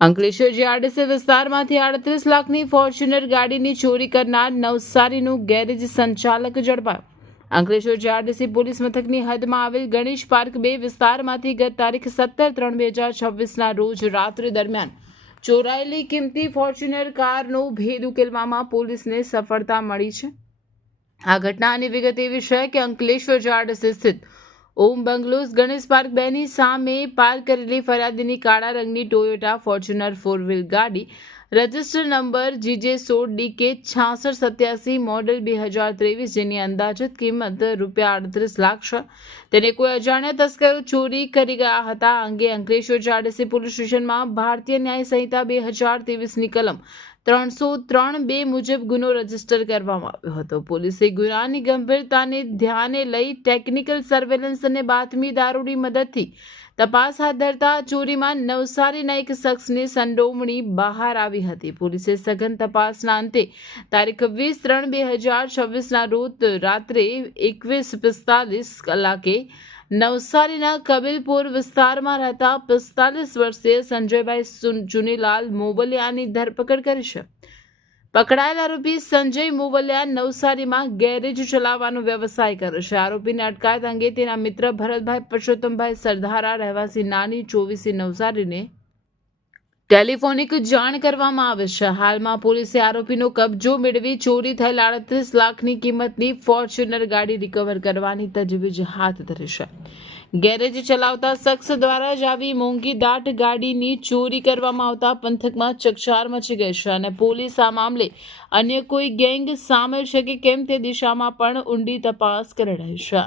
Ankleshwar GRDC વિસ્તારમાંથી 38 લાખની Fortuner ગાડીની ચોરી કરનાર નવસારીનું ગેરેજ સંચાલક ઝડપાયો. અંકલેશ્વર જીઆરડીસી પોલીસ મથકની હદમાં આવેલ ગણેશ પાર્ક 2 વિસ્તારમાંથી ગત તારીખ 17/3/2026ના રોજ રાત્રિ દરમિયાન ચોરાયેલી કિંમતી ફોર્ચ્યુનર કારનો ભેદ ઉકેલવામાં પોલીસને સફળતા મળી છે. આ ઘટનાની વિગત એવી છે કે અંકલેશ્વર જીઆરડીસી સ્થિત ઓમ બંગલોઝ ગણેશ પાર્ક 2 ની સામે પાર્ક કરેલી ફરિયાદીની કાળા રંગની ટોયોટા ફોર્ચ્યુનર 4 વ્હીલ ગાડી રજિસ્ટર નંબર GJ16DK 6687 મોડેલ 2023 જેની અંદાજિત કિંમત ₹38 લાખ છે, તેને કોઈ અજાણ્યા તસ્કરો ચોરી કરી ગયા હતા. આ અંગે અંકલેશ્વર જીઆરડીસી પોલીસ સ્ટેશનમાં ભારતીય ન્યાય સંહિતા 2023ની કલમ 303(2) મુજબ ગુનો રજીસ્ટર કરવામાં આવ્યો હતો. પોલીસે ગુનાની ગંભીરતાને ધ્યાને લઈ ટેકનિકલ સર્વેલન્સ અને બાતમીદારોની મદદથી તપાસ હાથ ધરતા ચોરીમાં નવસારીના એક શખ્સની સંડોવણી બહાર આવી હતી. પોલીસે સઘન તપાસના અંતે તારીખ 20/3/2026ના રોજ રાત્રે 21:45 કલાકે નવસારીના કબીલપુર વિસ્તારમાં રહેતા 45 વર્ષીય સંજયભાઈ ચુનીલાલ મોવલિયાની ધરપકડ કરી છે. પકડાયેલ આરોપી સંજય મોવલિયા નવસારીમાં ગેરેજ ચલાવવાનો વ્યવસાય કરે છે. આરોપીની અટકાયત અંગે તેના મિત્ર ભરતભાઈ પરસોત્તમભાઈ સરદારા રહેવાસી નાની 24 નવસારીને ટેલિફોનિક જાણ કરવામાં આવે છે. હાલમાં પોલીસે આરોપીનો કબજો મેળવી ચોરી થયેલ 38 લાખની કિંમતની ફોર્ચ્યુનર ગાડી રિકવર કરવાની તજવીજ હાથ ધરી છે. ગેરેજ ચલાવતા શખ્સ દ્વારા જ આવી મોંઘી દાટ ગાડીની ચોરી કરવામાં આવતા પંથકમાં ચકચાર મચી ગઈ છે અને પોલીસ આ મામલે અન્ય કોઈ ગેંગ સામેલ છે કે કેમ તે દિશામાં પણ ઊંડી તપાસ કરી રહી છે.